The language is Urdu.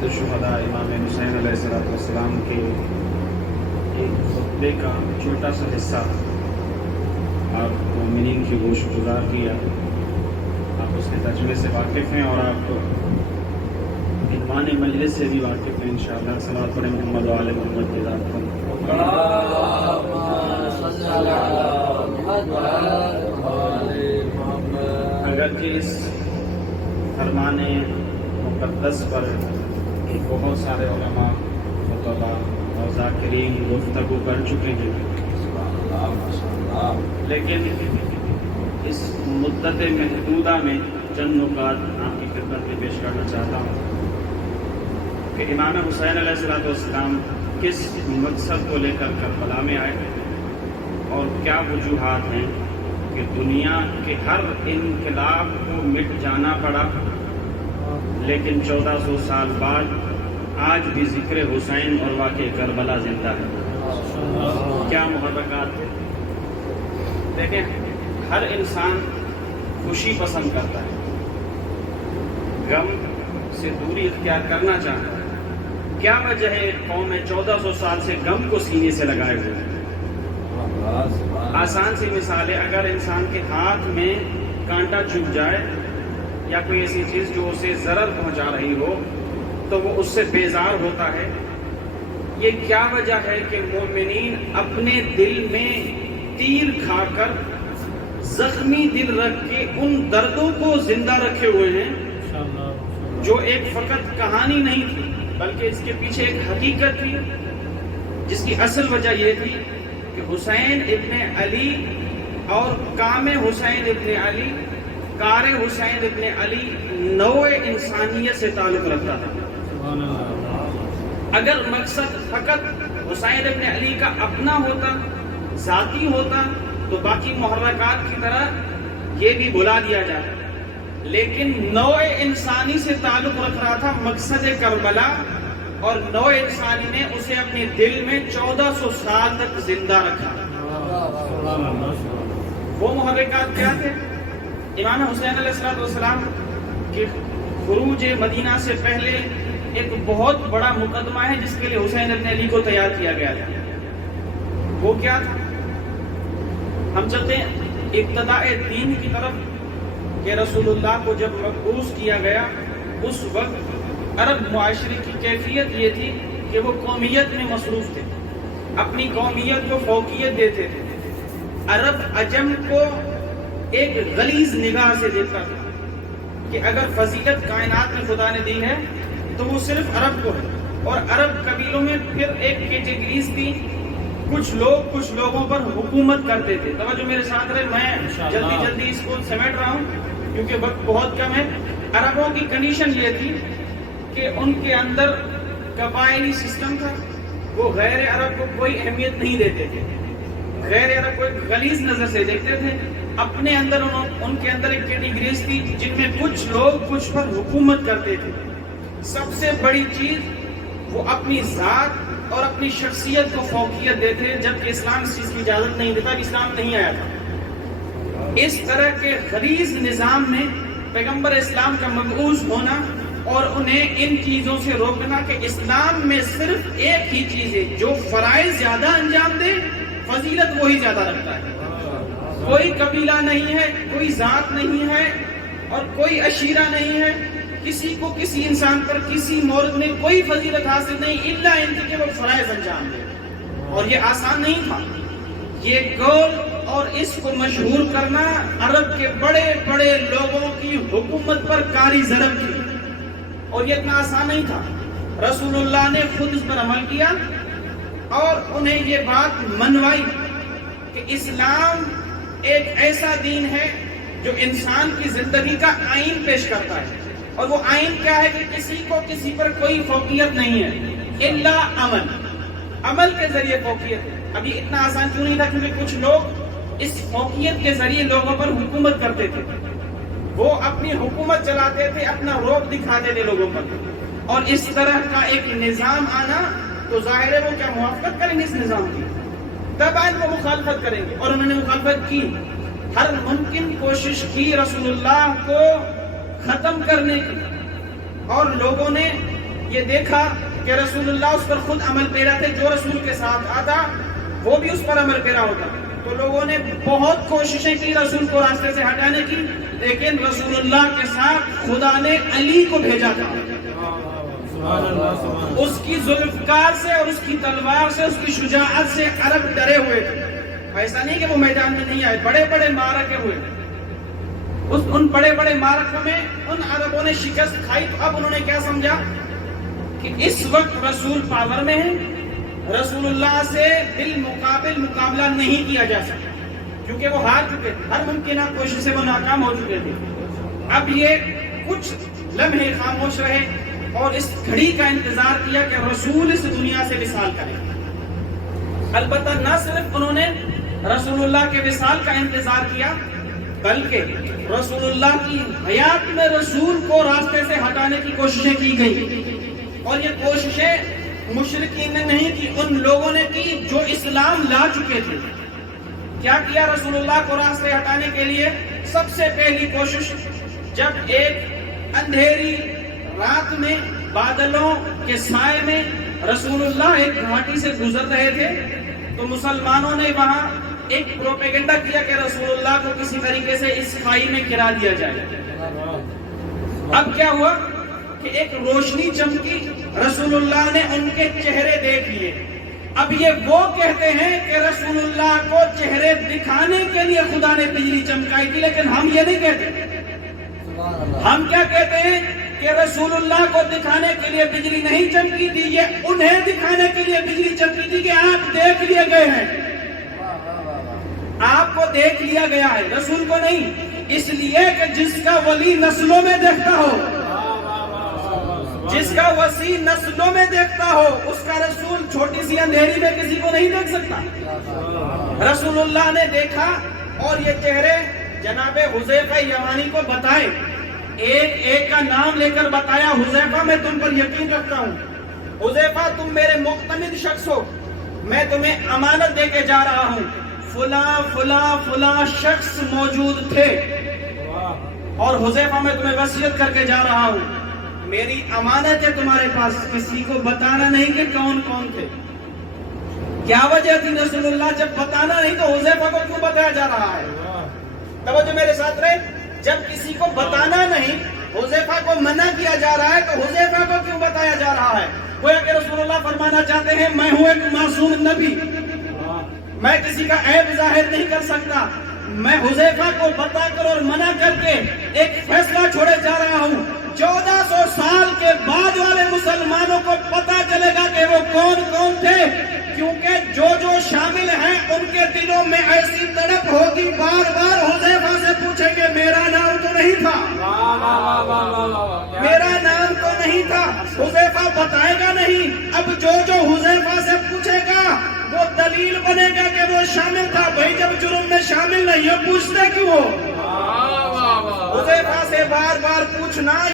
سید الشہداء امام حسین علیہ السلام کے ایک خطبے کا چھوٹا سا حصہ آپ مومنین کی گوش گزار کیا. آپ اس کے ترجمے سے واقف ہیں اور آپ عنوان مجلس سے بھی واقف ہیں. انشاءاللہ صلوات پڑھیں محمد و آل محمد کی ذات پر. اگرچہ اس فرمان مقدس پر بہت سارے علماء خطباء اور ذاکرین گفتگو کر چکے ہیں، لیکن اس مدت محدودہ میں چند نکات آپ کی خدمت میں پیش کرنا چاہتا ہوں کہ امام حسین علیہ السلام کس مقصد کو لے کر کربلا میں آئے اور کیا وجوہات ہیں کہ دنیا کے ہر انقلاب کو مٹ جانا پڑا، لیکن 1400 سال بعد آج بھی ذکر حسین اور واقع کربلا زندہ ہے. کیا محرکات تھے؟ دیکھیں، ہر انسان خوشی پسند کرتا ہے، غم سے دوری اختیار کرنا چاہتا ہے. کیا وجہ ہے قوم میں 1400 سال سے غم کو سینے سے لگائے ہوئے ہیں؟ آسان سی مثال ہے، اگر انسان کے ہاتھ میں کانٹا چبھ جائے یا کوئی ایسی چیز جو اسے ضرر پہنچا رہی ہو تو وہ اس سے بیزار ہوتا ہے. یہ کیا وجہ ہے کہ مومنین اپنے دل میں تیر کھا کر زخمی دل رکھ کے ان دردوں کو زندہ رکھے ہوئے ہیں جو ایک فقط کہانی نہیں تھی بلکہ اس کے پیچھے ایک حقیقت تھی، جس کی اصل وجہ یہ تھی کہ حسین ابن علی اور کام حسین ابن علی، کار حسین ابن علی نوع انسانیت سے تعلق رکھتا تھا. اگر مقصد فقط حسین ابن علی کا اپنا ہوتا، ذاتی ہوتا، تو باقی محرکات کی طرح یہ بھی بلا دیا جاتا، لیکن نوع انسانی سے تعلق رکھ رہا تھا مقصد کربلا، اور نوع انسانی نے اسے اپنے دل میں 1400 سال تک زندہ رکھا. وہ محرکات کیا تھے؟ امام حسین علیہ السلام کے خروج مدینہ سے پہلے ایک بہت بڑا مقدمہ ہے جس کے لیے حسین ابن علی کو تیار کیا گیا تھا. وہ کیا تھا؟ ہم چلتے ہیں ابتداء دین کی طرف کہ رسول اللہ کو جب مبعوث کیا گیا اس وقت عرب معاشرے کی کیفیت یہ تھی کہ وہ قومیت میں مصروف تھے، اپنی قومیت کو فوقیت دیتے تھے. عرب عجم کو ایک غلیظ نگاہ سے دیکھتا تھا کہ اگر فضیلت کائنات میں خدا نے دی ہے تو وہ صرف عرب کو ہے. اور عرب قبیلوں میں پھر ایک کیٹیگریز تھی، کچھ لوگوں پر حکومت کرتے تھے. توجہ میرے ساتھ رہے، میں جلدی اس کو سمیٹ رہا ہوں کیونکہ وقت بہت کم ہے. عربوں کی کنڈیشن یہ تھی کہ ان کے اندر قبائلی سسٹم تھا، وہ غیر عرب کو کوئی اہمیت نہیں دیتے تھے، غیر عرب کو ایک غلیظ نظر سے دیکھتے تھے. اپنے اندر ان کے اندر ایک کیٹیگریز تھی جن میں کچھ لوگ کچھ پر حکومت کرتے تھے. سب سے بڑی چیز وہ اپنی ذات اور اپنی شخصیت کو فوقیت دیتے، جبکہ اسلام اس چیز کی اجازت نہیں دیتا، اسلام نہیں آیا تھا. اس طرح کے غلیظ نظام میں پیغمبر اسلام کا مبعوث ہونا اور انہیں ان چیزوں سے روکنا کہ اسلام میں صرف ایک ہی چیز ہے، جو فرائض زیادہ انجام دے فضیلت وہی زیادہ رکھتا ہے. کوئی قبیلہ نہیں ہے، کوئی ذات نہیں ہے اور کوئی عشیرہ نہیں ہے. کسی کو کسی انسان پر کسی مورد میں کوئی فضیلت حاصل نہیں الا ان کے وہ فرائض انجام دے. اور یہ آسان نہیں تھا. یہ گول اور اس کو مشہور کرنا عرب کے بڑے بڑے لوگوں کی حکومت پر کاری ضرب تھی، اور یہ اتنا آسان نہیں تھا. رسول اللہ نے خود اس پر عمل کیا اور انہیں یہ بات منوائی کہ اسلام ایک ایسا دین ہے جو انسان کی زندگی کا آئین پیش کرتا ہے. اور وہ آئین کیا ہے کہ کسی کو کسی پر کوئی فوقیت نہیں ہے الا عمل کے ذریعے فوقیت ہے. ابھی اتنا آسان کیوں نہیں تھا؟ کیونکہ کچھ لوگ اس فوقیت کے ذریعے لوگوں پر حکومت کرتے تھے، وہ اپنی حکومت چلاتے تھے، اپنا روب دکھاتے تھے لوگوں پر. اور اس طرح کا ایک نظام آنا تو ظاہر ہے وہ کیا موافقت کریں گے اس نظام کی؟ تب آئیں وہ مخالفت کریں گے، اور انہوں نے مخالفت کی. ہر ممکن کوشش کی رسول اللہ کو ختم کرنے کی، اور لوگوں نے یہ دیکھا کہ رسول اللہ اس پر خود عمل پیرا تھے، جو رسول کے ساتھ آتا وہ بھی اس پر عمل پیرا ہوتا، تو لوگوں نے بہت کوششیں کی رسول کو راستے سے ہٹانے کی، لیکن رسول اللہ کے ساتھ خدا نے علی کو بھیجا تھا۔ اس کی ذوالفقار سے اور اس کی تلوار سے، اس کی شجاعت سے عرب ڈرے ہوئے تھے۔ ایسا نہیں کہ وہ میدان میں نہیں آئے، بڑے بڑے معرکے ہوئے، ان بڑے بڑے معرکوں میں ان عربوں نے شکست کھائی۔ تو اب انہوں نے کیا سمجھا کہ اس وقت رسول پاور میں ہے، رسول اللہ سے بالمقابل مقابلہ نہیں کیا جا سکتا، کیونکہ وہ ہار چکے تھے، ہر ممکنہ کوشش سے وہ ناکام ہو چکے تھے۔ اب یہ کچھ لمحے خاموش رہے اور اس گھڑی کا انتظار کیا کہ رسول اس دنیا سے وصال کرے۔ البتہ نہ صرف انہوں نے رسول اللہ کے وصال کا انتظار کیا، بلکہ رسول اللہ کی حیات میں رسول کو راستے سے ہٹانے کی کوششیں کی گئی، اور یہ کوششیں مشرکین نے نہیں کی، ان لوگوں نے کی جو اسلام لا چکے تھے۔ کیا کیا رسول اللہ کو راستے ہٹانے کے لیے؟ سب سے پہلی کوشش، جب ایک اندھیری رات میں بادلوں کے سائے میں رسول اللہ ایک گھاٹی سے گزر رہے تھے، تو مسلمانوں نے وہاں ایک پروپیگنڈا کیا کہ رسول اللہ کو کسی طریقے سے اس کھائی میں گرا دیا جائے۔ اب کیا ہوا کہ ایک روشنی چمکی، رسول اللہ نے ان کے چہرے دیکھ لیے۔ اب یہ وہ کہتے ہیں کہ رسول اللہ کو چہرے دکھانے کے لیے خدا نے بجلی چمکائی تھی، لیکن ہم یہ نہیں کہتے۔ ہم کیا کہتے ہیں کہ رسول اللہ کو دکھانے کے لیے بجلی نہیں چمکی تھی، یہ انہیں دکھانے کے لیے بجلی چمکی تھی کہ آپ دیکھ لیے گئے ہیں، آپ کو دیکھ لیا گیا ہے، رسول کو نہیں۔ اس لیے کہ جس کا ولی نسلوں میں دیکھتا ہو، جس کا وسیع نسلوں میں دیکھتا ہو، اس کا رسول چھوٹی سی اندھیری میں کسی کو نہیں دیکھ سکتا۔ رسول اللہ نے دیکھا اور یہ چہرے جناب حذیفہ یمانی کو بتائے، ایک ایک کا نام لے کر بتایا، حذیفہ میں تم پر یقین رکھتا ہوں، حذیفہ تم میرے معتمد شخص ہو، میں تمہیں امانت دے کے جا رہا ہوں، فلاں فلاں فلاں شخص موجود تھے، اور حذیفہ میں تمہیں وصیت کر کے جا رہا ہوں، میری امانت ہے تمہارے پاس، کسی کو بتانا نہیں کہ کون کون تھے۔ کیا وجہ تھی رسول اللہ جب بتانا نہیں تو حذیفہ کو کیوں بتایا جا رہا ہے؟ توجہ میرے ساتھ رہے، جب کسی کو بتانا نہیں، حذیفہ کو منع کیا جا رہا ہے، تو حذیفہ کو کیوں بتایا جا رہا ہے؟ گویا کہ رسول اللہ فرمانا چاہتے ہیں میں ہوں ایک معصوم نبی، میں کسی کا عیب ظاہر نہیں کر سکتا، میں حذیفہ کو بتا کر اور منع کر کے ایک فیصلہ چھوڑے جا رہا ہوں، 1400 سال کے بعد والے مسلمانوں کو پتا چلے گا کہ وہ کون کون تھے، کیونکہ جو جو شامل ہیں ان کے دلوں میں ایسی تڑپ ہوگی، بار بار حذیفہ سے پوچھیں گے میرا نام تو نہیں تھا، میرا نام تو نہیں تھا، حذیفہ بتائے گا نہیں۔ اب جو جو حذیفہ سے پوچھے گا وہ دلیل بنے گا کہ وہ شامل تھا، بھائی جب جرم میں شامل نہیں ہے پوچھتے کیوں ہو؟ حذیفہ سے بار بار پوچھنا